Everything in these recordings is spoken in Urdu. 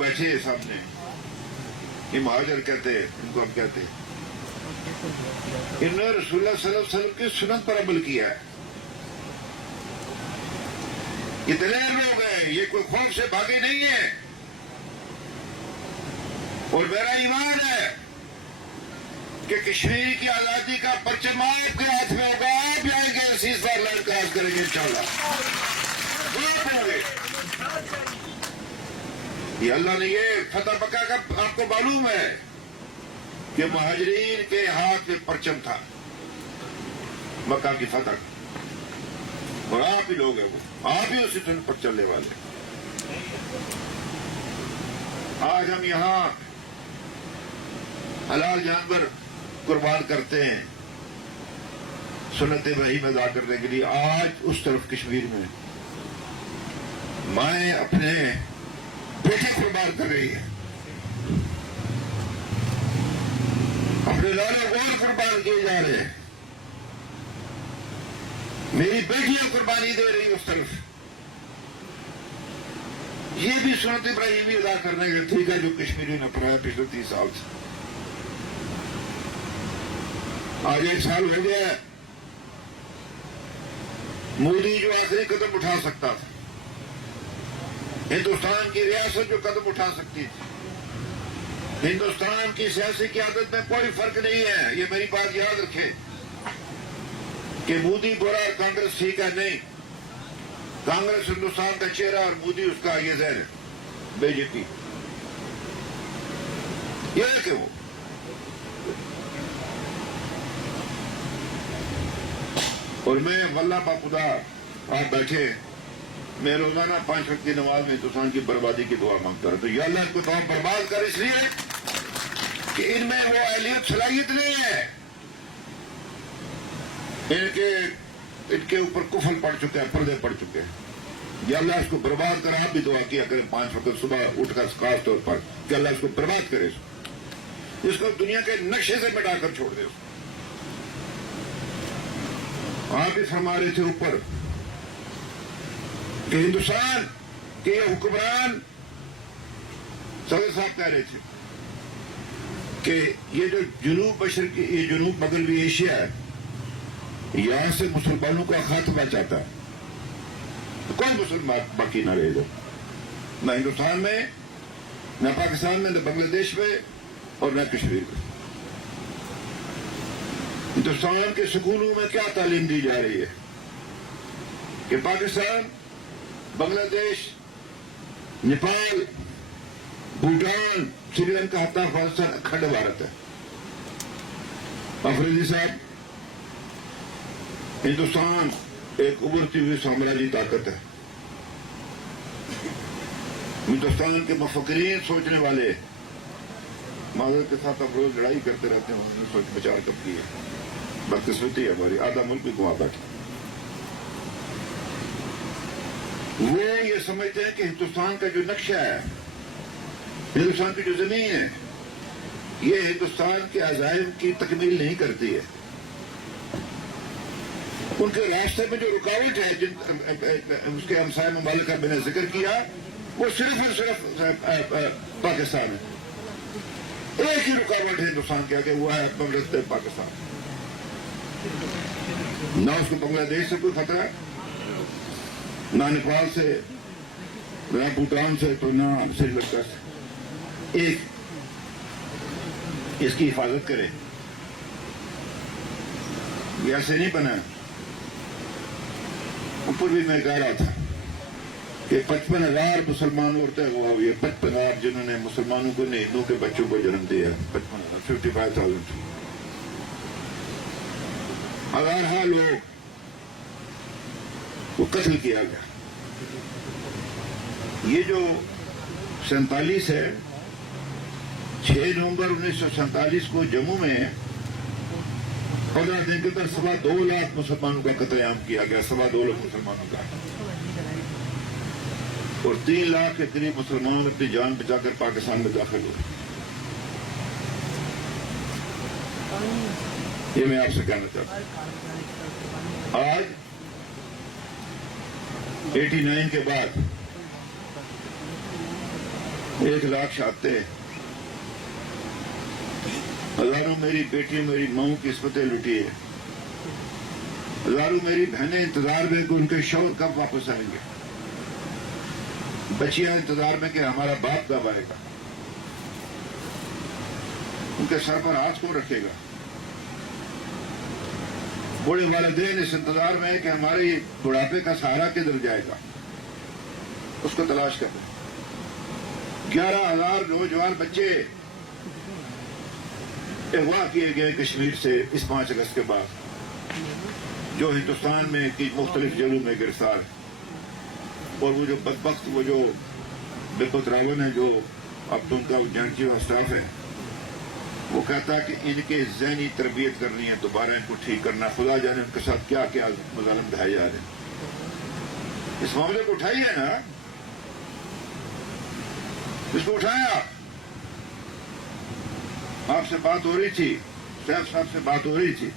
بیٹھے ہیں سامنے، یہ مہاجر کہتے ہیں، ان کو ہم کہتے ہیں، انہوں نے رسول اللہ صلی اللہ علیہ وسلم کی سنت پر عمل کیا ہے. یہ دلیر لوگ ہیں، یہ کوئی خوف سے بھاگے نہیں ہیں. اور میرا ایمان ہے کہ کشمیر کی آزادی کا پرچم آپ کے ہاتھ میں ہوگا، آپ جائیں گے سیز فائر لائن کراس کریں گے انشاءاللہ. یہ اللہ نے یہ فتح مکہ کا آپ کو معلوم ہے کہ مہاجرین کے ہاتھ میں پرچم تھا مکہ کی فتح، اور آپ ہی لوگ ہیں، وہ آپ ہی اسی سن پر چلنے والے. آج ہم یہاں حلال جانور قربان کرتے ہیں سنت ابراہیم ادا کرنے کے لیے. آج اس طرف کشمیر میں مائیں اپنے بیٹے قربان کر رہی ہے، اپنے لالا غور قربان کیے جا رہے ہیں، میری بیٹیاں قربانی دے رہی اس طرف. یہ بھی سنت ابراہیمی ادا کرنے کا طریقہ جو کشمیری نے اپنایا پچھلے 30 سال سے. آج 1 سال ہو گیا ہے، مودی جو آخری قدم اٹھا سکتا تھا، ہندوستان کی ریاست جو قدم اٹھا سکتی تھی، ہندوستان کی سیاسی قیادت میں کوئی فرق نہیں ہے. یہ میری بات یاد رکھیں کہ مودی برا اور کانگریس ٹھیک ہے، نہیں. کانگریس ہندوستان کا چہرہ اور مودی اس کا یہ ظاہر ہے، بی جے پی. یہ ہے کہ وہ اور میں واللہ با خدا آپ بیٹھے، میں روزانہ 5 وقت کی نماز میں ہندوستان کی بربادی کی دعا مانگتا ہوں. تو یا اللہ ان کو تو برباد کر، اس لیے کہ ان میں وہ اہلیت صلاحیت نہیں ہے، ان کے اوپر کفل پڑ چکے ہیں، پردے پڑ چکے ہیں. یا اللہ اس کو برباد کر. آپ بھی دعا کیا کریں 5 وقت صبح اٹھ کر خاص طور پر کہ اللہ اس کو برباد کرے، اس کو دنیا کے نقشے سے مٹا کر چھوڑ دے. آپ بھی فرما رہے تھے اوپر کہ ہندوستان کے یہ حکمران صدر صاحب کہہ رہے تھے کہ یہ جو جنوب مشرقی، یہ جنوب مغربی ایشیا ہے، یہاں سے مسلمانوں کا خاتمہ چاہتا ہے. کوئی مسلمان باقی نہ رہے گا، نہ ہندوستان میں، نہ پاکستان میں، نہ بنگلہ دیش میں، اور نہ کشمیر میں. ہندوستان کے سکولوں میں کیا تعلیم دی جا رہی ہے کہ پاکستان، بنگلہ دیش، نیپال، بھوٹان، سری لنکا، حتی افغانستان اکھنڈ بھارت ہے. افریدی صاحب، ہندوستان ایک ابھرتی ہوئی سامراجی طاقت ہے. ہندوستان کے مفکرین، سوچنے والے، معذرت کے ساتھ اب روز لڑائی کرتے رہتے ہیں، ہم نے سوچ بچار کب کی ہے. بدقسمتی ہے ہماری، آدھا ملک بھی گوا بیٹھا. وہ یہ سمجھتے ہیں کہ ہندوستان کا جو نقشہ ہے، ہندوستان کی جو زمین ہے، یہ ہندوستان کے عزائم کی تکمیل نہیں کرتی ہے. ان کے راستے میں جو رکاوٹ ہے، اس کے ہمسائے ممالک کا میں نے ذکر کیا، وہ صرف اور صرف پاکستان ہے. ایک ہی رکاوٹ ہے ہندوستان کے آگے، وہ ہے مملکت پاکستان. نہ اس کو بنگلہ دیش سے کوئی خطرہ ہے، نہ نیپال سے، نہ بھوٹان سے، تو نہ سری لنکا سے. ایک اس کی حفاظت کرے. یہ ایسے نہیں بنا. اوپر بھی میں کہہ رہا تھا کہ 55,000 مسلمان عورتیں وہ ہوئی ہے، 55,000 جنہوں نے مسلمانوں کو نہیں، ہندوؤں کے بچوں کو جنم دیا. 55,000 ہزارہ لوگ کو قتل کیا گیا. یہ جو 47 ہے، 6 نومبر 1947 کو جموں میں 15 دن کے اندر 2.25 لاکھ مسلمانوں کا قتل عام کیا گیا. 2.25 لاکھ مسلمانوں کا، اور 3 لاکھ کے قریب مسلمانوں نے اپنی جان بچا کر پاکستان میں داخل ہوئے. یہ میں آپ سے کہنا چاہتا ہوں. آج 89 کے بعد 1,00,000 شہادتیں، ہزاروں میری بیٹی میری ماؤں کی قسمتیں لٹی ہے، ہزاروں میری بہنیں انتظار میں کہ ان کے شوہر کب واپس آئیں گے، بچیاں انتظار میں کہ ہمارا باپ کب آئے گا، ان کے سر پر ہاتھ کون رکھے گا، بوڑھے والدین اس انتظار میں ہے کہ ہماری بڑھاپے کا سہارا کدھر جائے گا، اس کو تلاش کر رہے ہیں۔ 11,000 نوجوان بچے اغوا کیے گئے کشمیر سے اس 5 اگست کے بعد، جو ہندوستان میں کی مختلف جیلوں میں گرفتار ہیں، اور وہ جو بدبخت وہ جو بپت راون ہے جو اب ان کا جنگجو اسٹاف ہے، وہ کہتا ہے کہ ان کے ذہنی تربیت کرنی ہے، دوبارہ ان کو ٹھیک کرنا، خدا جانے ان کے ساتھ کیا کیا مظالم ڈھائے جا رہے ہیں۔ اس معاملے کو اٹھائیے نا، اس کو اٹھایا۔ آپ سے بات ہو رہی تھی، سیف صاحب سے بات ہو رہی تھی،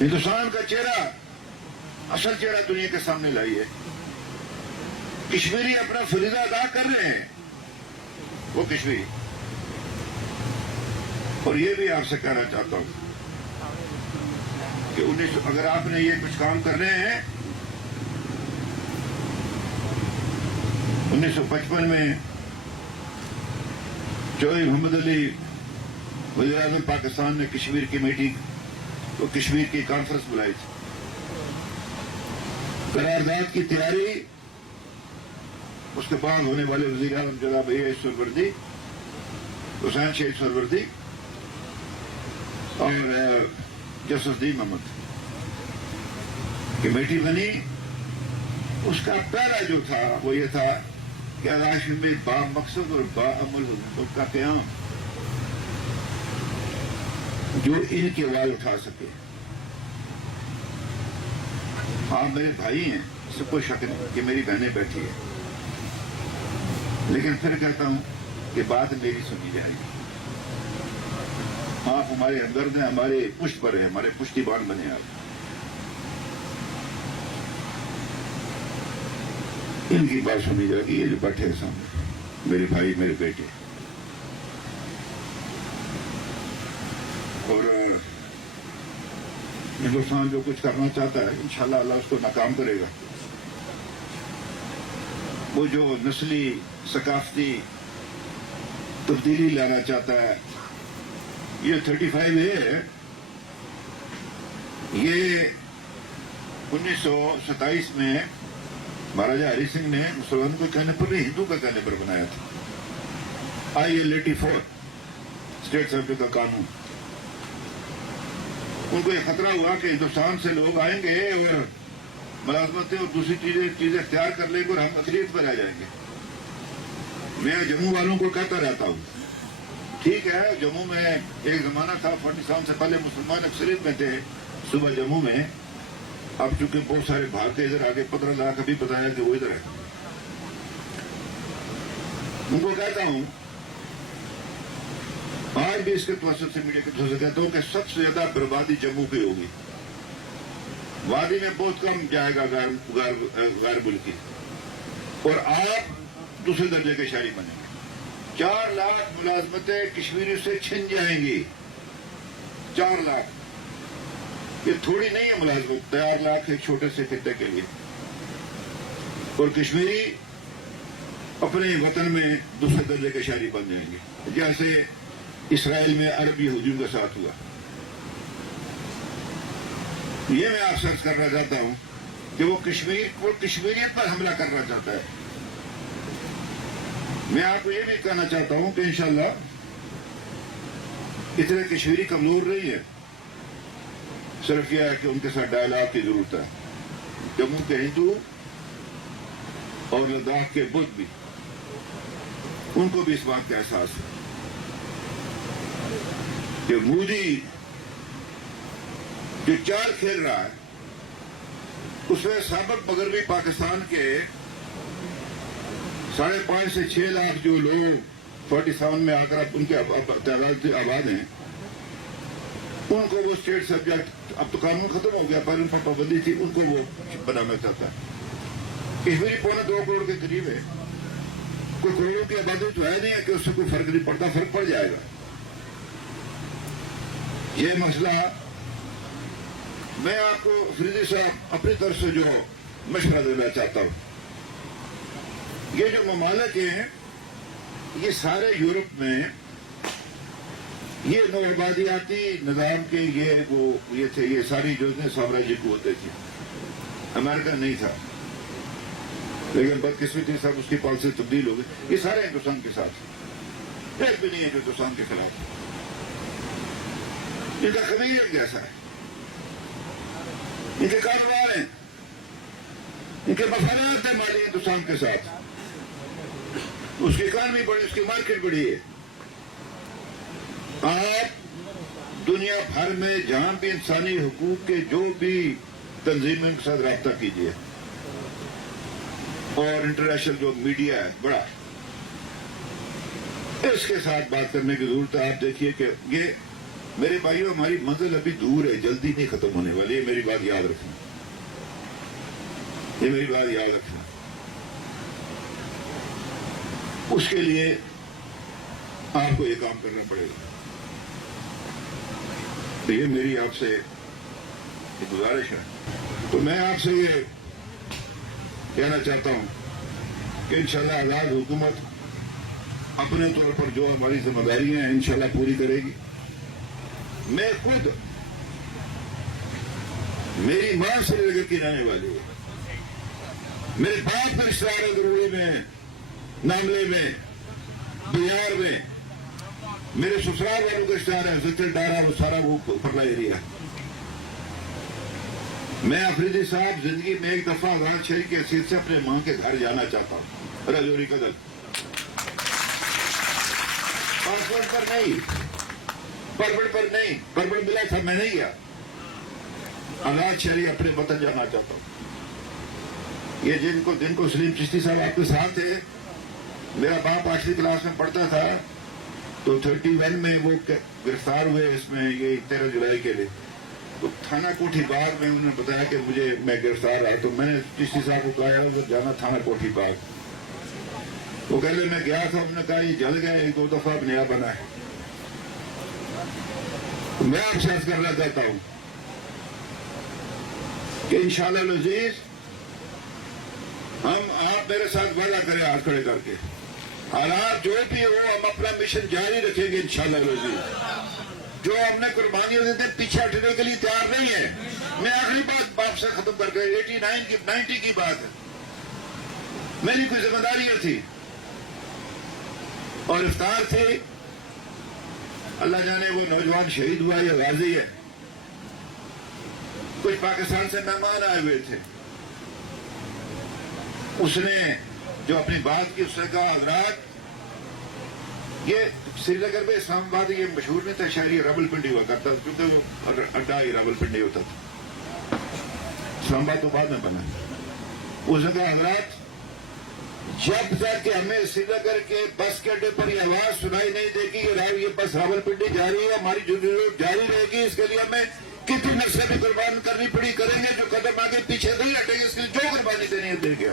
ہندوستان کا چہرہ، اصل چہرہ دنیا کے سامنے لائیے۔ کشمیری اپنا فریضہ ادا کر رہے ہیں، وہ کشمیری۔ اور یہ بھی آپ سے کہنا چاہتا ہوں کہ اگر آپ نے یہ کچھ کام کر رہے ہیں، 1955 میں چودھری محمد علی وزیر اعظم پاکستان نے کشمیر کی میٹنگ تو کشمیر کی کانفرنس بلائی تھی، قرارداد کی تیاری، اس کے بعد ہونے والے وزیر اعظم جناب سہروردی، حسین شیخ سہروردی اور جسٹس دی محمد کمیٹی بنی۔ اس کا پہلا جو تھا وہ یہ تھا کہ علاقے میں با مقصد اور با عمل حکومت کا قیام، جو ان کے آواز اٹھا سکے۔ آپ میرے بھائی ہیں، اس سے کوئی شک نہیں کہ میری بہنیں بیٹھی ہیں، لیکن پھر کہتا ہوں کہ بات میری سنی جائے گی۔ آپ ہمارے ہمدرد ہیں، ہمارے پشت پر ہیں، ہمارے پشتی بان بنے آپ۔ ان کی بات سنی جائے گی، یہ جو بیٹھے ہیں سامنے میرے بھائی میرے بیٹے، اور ہندوستان جو کچھ کرنا چاہتا ہے انشاءاللہ اللہ اس کو ناکام کرے گا۔ وہ جو نسلی ثقافتی تبدیلی لانا چاہتا ہے، یہ 35A ہے، یہ 1927 میں مہاراجہ ہری سنگھ نے مسلمانوں کے کہنے پر نہیں، ہندو کا کہنے پر بنایا تھا۔ I-84 اسٹیٹ سبجیکٹ کا قانون۔ ان کو یہ خطرہ ہوا کہ ہندوستان سے لوگ آئیں گے اور ملازمتیں اور دوسری چیزیں اختیار کر لیں گے اور ہم اقلیت پر آ جائیں گے۔ میں جموں والوں کو کہتا رہتا ہوں، ٹھیک ہے، جموں میں ایک زمانہ تھا، 40 سال سے پہلے مسلمان اکثریت میں تھے صبح جموں میں، اب چونکہ بہت سارے بھاگ کے ادھر آگے 15 لاکھ ابھی بتایا کہ وہ ادھر ہے۔ ان کو کہتا ہوں، آج بھی اس کے توسط سے میڈیا کے توسط سے کہتا ہوں کہ سب سے زیادہ بربادی جموں کی ہوگی، وادی میں بہت کم جائے گا غیر ملکی، اور آپ دوسرے درجے کے شہری بنیں گے۔ 4 لاکھ ملازمتیں کشمیری سے چھن جائیں گی، 4 لاکھ، یہ تھوڑی نہیں ہے ملازمت، 4 لاکھ ایک چھوٹے سے خطے کے لیے، اور کشمیری اپنے وطن میں دوسرے درجے کے شہری بن جائیں گے، جیسے اسرائیل میں عرب یہودیوں کے ساتھ ہوا۔ یہ میں آپ سے عرض کرنا چاہتا ہوں کہ وہ کشمیریت پر حملہ کرنا چاہتا ہے۔ میں آپ کو یہ بھی کہنا چاہتا ہوں کہ انشاءاللہ اتنے کشمیری کمزور نہیں ہے، صرف یہ ہے کہ ان کے ساتھ ڈائلاگ کی ضرورت ہے۔ جموں کے ہندو اور لداخ کے بدھ بھی، ان کو بھی اس بات کا احساس ہے کہ مودی جو چال کھیل رہا ہے اس میں سابق مغربی پاکستان کے 5.5 سے 6 لاکھ جو لوگ 47 میں آ کر ان کے تعداد سے آباد ہیں، ان کو وہ اسٹیٹ سبجیکٹ، اب تو قانون ختم ہو گیا، پہلے ان پر پابندی تھی، ان کو وہ بنانا چاہتا ہے۔ کشمیری 2.25 کروڑ کے قریب ہے، کوئی کروڑوں کی آبادی تو ہے نہیں ہے کہ اس سے کوئی فرق نہیں پڑتا، فرق پڑ جائے گا. یہ مسئلہ میں آپ کو فریدی صاحب اپنی طرف سے جو مشورہ دینا چاہتا ہوں. یہ جو ممالک ہیں یہ سارے یورپ میں یہ نوآبادیاتی نظام کے یہ تھے، یہ ساری جو سامراجی قوتیں تھیں. امریکہ نہیں تھا، لیکن بدقسمتی صاحب اس کی پالیسی تبدیل ہو گئی. یہ سارے ہندوستان کے ساتھ، ایک بھی نہیں ہے جو ہندوستان کے خلاف. ان کا خبیر کیسا ہے، ان کے کاروبار ہیں، ان کے مفادات ہیں مالی ہندوستان کے ساتھ. اس کی اکانومی بڑی، اس کی مارکیٹ بڑی ہے. آپ دنیا بھر میں جہاں بھی انسانی حقوق کے جو بھی تنظیموں کے ساتھ رابطہ کیجیے، اور انٹرنیشنل جو میڈیا ہے بڑا، اس کے ساتھ بات کرنے کی ضرورت ہے. آپ دیکھیے کہ یہ میرے بھائیوں ہماری منزل ابھی دور ہے، جلدی نہیں ختم ہونے والی. یہ میری بات یاد رکھنا، یہ میری بات یاد رکھنا. اس کے لیے آپ کو یہ کام کرنا پڑے گا. تو یہ میری آپ سے ایک گزارش ہے. تو میں آپ سے یہ کہنا چاہتا ہوں کہ انشاءاللہ آزاد حکومت اپنے طور پر جو ہماری ذمہ داریاں ہیں انشاءاللہ پوری کرے گی. میں خود، میری ماں سے لے کر کے جانے والی ہے، میرے باپ کا رشتہ دار ضروری میں، ناملے میں، بہار میں، میرے سسرال والوں کا رشتہ دار ہے، زچل ڈارا، وہ سارا وہ پرلا ایریا. میں افریدی صاحب زندگی میں ایک دفعہ افغان شریف کی حیثیت سے اپنے ماں کے گھر جانا چاہتا ہوں، راجوری قدل. پاسپورٹ پر نہیں، پرمٹ پر نہیں، پرمٹ ملا تھا میں نہیں گیا. آزاد شہری اپنے وطن جانا چاہتا ہوں. یہ جن کو سلیم چشتی صاحب آپ کے ساتھ تھے، میرا باپ 8ویں کلاس میں پڑھتا تھا تو 31 میں وہ گرفتار ہوئے اس میں، یہ 13 جولائی کے لیے. تو تھانہ کوٹھی باغ میں انہوں نے بتایا کہ میں گرفتار آیا، تو میں نے چشتی صاحب کو کہا ادھر جانا تھانہ کوٹھی باغ. وہ کہہ لے میں گیا تھا، انہوں نے کہا یہ جل گئے، ایک دو دفعہ اب نیا بنا ہے. میں آپ سے عرض کرنا چاہتا ہوں کہ انشاءاللہ العزیز آپ میرے ساتھ وعدہ کریں ہاتھ کھڑے کر کے، حالات جو بھی ہو ہم اپنا مشن جاری رکھیں گے انشاءاللہ العزیز. جو ہم نے قربانیاں دیتے ہیں پیچھے ہٹنے کے لیے تیار نہیں ہے. میں آخری بات باپ سے ختم کر کے 90 کی بات ہے. میری کوئی ذمہ داریاں تھی اور افطار تھی. اللہ جانے وہ نوجوان شہید ہوا یا غازی ہے. کچھ پاکستان سے مہمان آئے ہوئے تھے. اس نے جو اپنی بات کی، اس نے کہا حضرات یہ سری نگر میں اسلام آباد یہ مشہور نہیں تھا شہری، راول پنڈی ہوا کرتا تھا، کیونکہ وہ اڈا ہی راول پنڈی ہوتا تھا. اسلام آباد تو بعد میں بنا. اس نے کہا حضرات جب تک کہ ہمیں سری نگر کے بس کے اڈے پر یہ آواز سنائی نہیں دے گی کہ یہ بس راول پنڈی جا رہی ہے، ہماری جدوجہد جاری رہے گی. اس کے لیے ہمیں کتنی نسلیں بھی قربان کرنی پڑی کریں گے. جو قدم آگے پیچھے نہیں ہٹیں گے، اس کے لیے جو قربانی دینی ہے دیں گے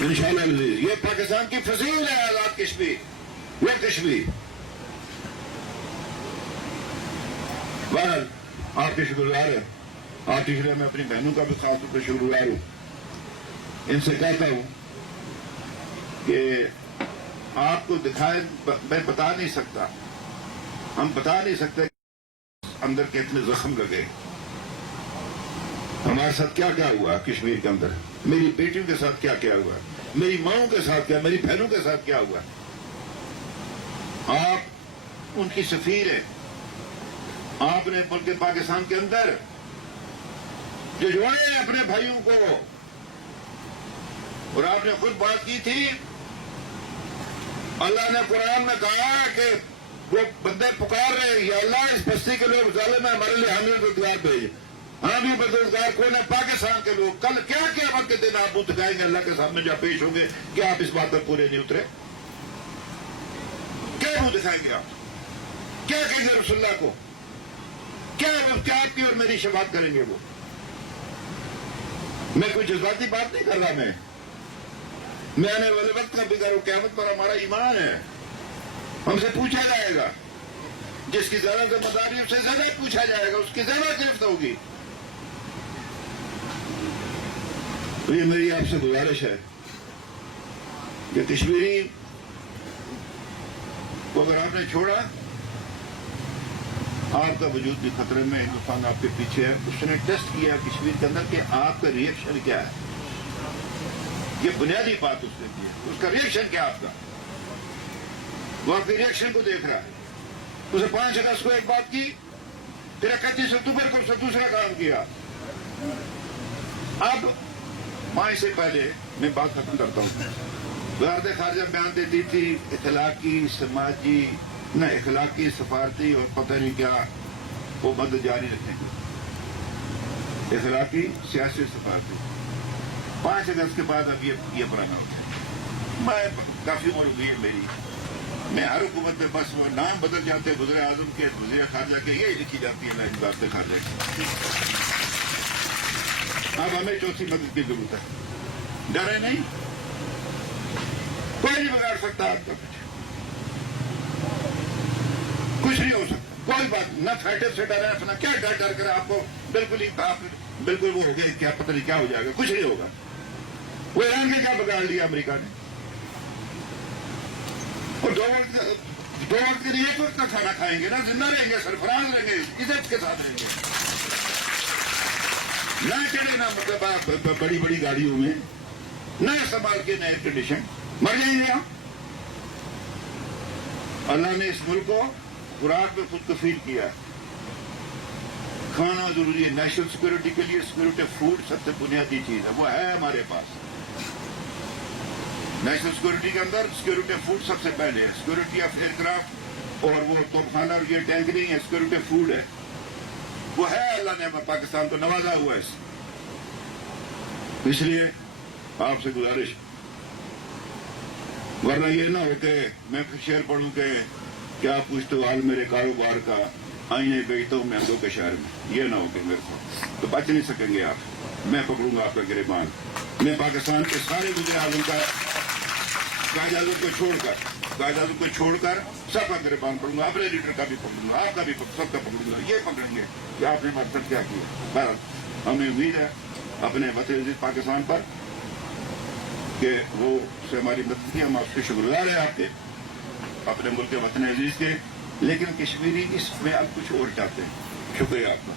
انشاءاللہ. یہ پاکستان کی فضیل ہے آزاد کشمیر، وہ کشمیر. بہرحال آپ کے شکر گزار ہیں. آپ کے میں اپنی بہنوں کا بھی خاص طور پر شکر گزار ہوں. ان سے کہتا ہوں کہ آپ کو دکھائے، میں بتا نہیں سکتا، ہم بتا نہیں سکتے اندر کتنے زخم لگے. ہمارے ساتھ کیا کیا ہوا کشمیر کے اندر، میری بیٹیوں کے ساتھ کیا کیا ہوا، میری ماؤں کے ساتھ کیا، میری بہنوں کے ساتھ کیا ہوا. آپ ان کی سفیر ہیں. آپ نے ملک پاکستان کے اندر جو جوڑے ہیں اپنے بھائیوں کو، اور آپ نے خود بات کی تھی. اللہ نے قرآن میں کہا کہ وہ بندے پکار رہے ہیں یا اللہ اس بستی کے لوگ ظالم ہیں، ہمارے لیے حامل روزگار بھیجے. ہم بھی بروزگار کون ہے؟ پاکستان کے لوگ. کل کیا قیامت کے دن آپ دکھائیں گے اللہ کے سامنے جب پیش ہوں گے کہ آپ اس بات پر پورے نہیں اترے؟ کیا منہ دکھائیں گے آپ؟ کیا کہیں گے رسول اللہ کو؟ کیا آپ کی اور میری شفاعت کریں گے وہ؟ میں کوئی جذباتی بات نہیں کر رہا. میں آنے والے وقت کا بگڑ قیامت پر ہمارا ایمان ہے. ہم سے پوچھا جائے گا. جس کی زیادہ ذمہ داری اس سے زیادہ پوچھا جائے گا, اس کی زیادہ گرفت ہوگی. تو یہ میری آپ سے گزارش ہے کہ کشمیری کو اگر آپ نے چھوڑا, آپ کا وجود بھی خطرے میں. ہندوستان آپ کے پیچھے ہے. اس نے ٹیسٹ کیا کشمیر کے اندر کہ آپ کا ریئیکشن کیا ہے. یہ بنیادی بات اس نے کی ہے. اس کا ریئیکشن کیا آپ کا, وہ آپ کے ریئیکشن کو دیکھ رہا ہے. اسے 5 اگست کو ایک بات کی, پھر 31 اکتوبر کو اسے دوسرا کام کیا. اب ماہ سے پہلے میں بات ختم کرتا ہوں. وزارت خارجہ بیان دیتی تھی اخلاقی, سماجی, نہ اخلاقی, سفارتی اور پتہ نہیں کیا وہ بند جاری رکھیں گے. اخلاقی, سیاسی, سفارتی. 5 اگست کے بعد اب یہ پروگرام ہے. میں کافی عمر ہوئی ہے میری. میں ہر حکومت میں بس وہ نام بدل جاتے ہیں. وزیر اعظم کے, وزیر خارجہ کے, یہی لکھی جاتی ہے لائن وزارت خارجہ کی. اب ہمیں چوتھی مدد کی ضرورت ہے. ڈرے نہیں, کوئی نہیں بگاڑ سکتا آپ کا کچھ نہیں ہو سکتا. کوئی بات نہ فائٹر سے ڈر ہے, نہ کیا ڈر کر آپ کو بالکل ہی بالکل وہ ہو گئی, کیا پتہ نہیں کیا ہو جائے گا. کچھ نہیں ہوگا. وہ ایران نے کیا بگاڑ لیا امریکہ نے. اور 2 وقت کے لیے 1 وقت کا کھانا کھائیں گے نا, زندہ رہیں گے, سرفراز رہیں گے, عزت کے ساتھ رہیں گے. نہ چڑھے نہ مطلب بڑی بڑی گاڑیوں میں, نہ استعمال کے نہ ایئر کنڈیشن, مر جائیں گے آپ. اللہ نے اس ملک کو خوراک میں خود کفیل کیا. کھانا ضروری ہے. نیشنل سیکورٹی کے لیے سیکورٹی فوڈ سب سے بنیادی چیز ہے. وہ ہے ہمارے پاس. نیشنل سیکورٹی کے اندر سیکورٹی فوڈ سب سے پہلے ہے. سیکورٹی آف ایئر کرافٹ اور وہ توپ خانہ اور یہ ٹینک نہیں ہے, سیکورٹی فوڈ ہے. وہ ہے. اللہ نے پاکستان کو نوازا ہوا ہے. اس لیے آپ سے گزارش, ورنہ یہ نہ ہو کہ میں شعر پڑھوں کہ کیا پوچھتے میرے کاروبار کا, آئینے بیچتا ہوں مہنگوں کے شہر میں. یہ نہ ہو کہ میرے کو تو بچ نہیں سکیں گے آپ. میں پکڑوں گا آپ کا گریبان. میں پاکستان کے سارے وزیر اعظم کا قائد اعظم کو چھوڑ کر سب کا گریبان پکڑوں گا. اپنے لیڈر کا بھی پکڑوں گا, آپ کا بھی سب کا پکڑوں گا. یہ پکڑیں گے کہ آپ نے مقصد کیا کیا. بہرحال ہمیں امید ہے اپنے وطن عزیز پاکستان پر کہ وہ سے ہماری مدد کی. ہم آپ کے شکر گزار ہیں آپ کے, اپنے ملک کے وطن عزیز کے. لیکن کشمیری اس میں اب کچھ اور چاہتے ہیں. شکریہ آپ کا.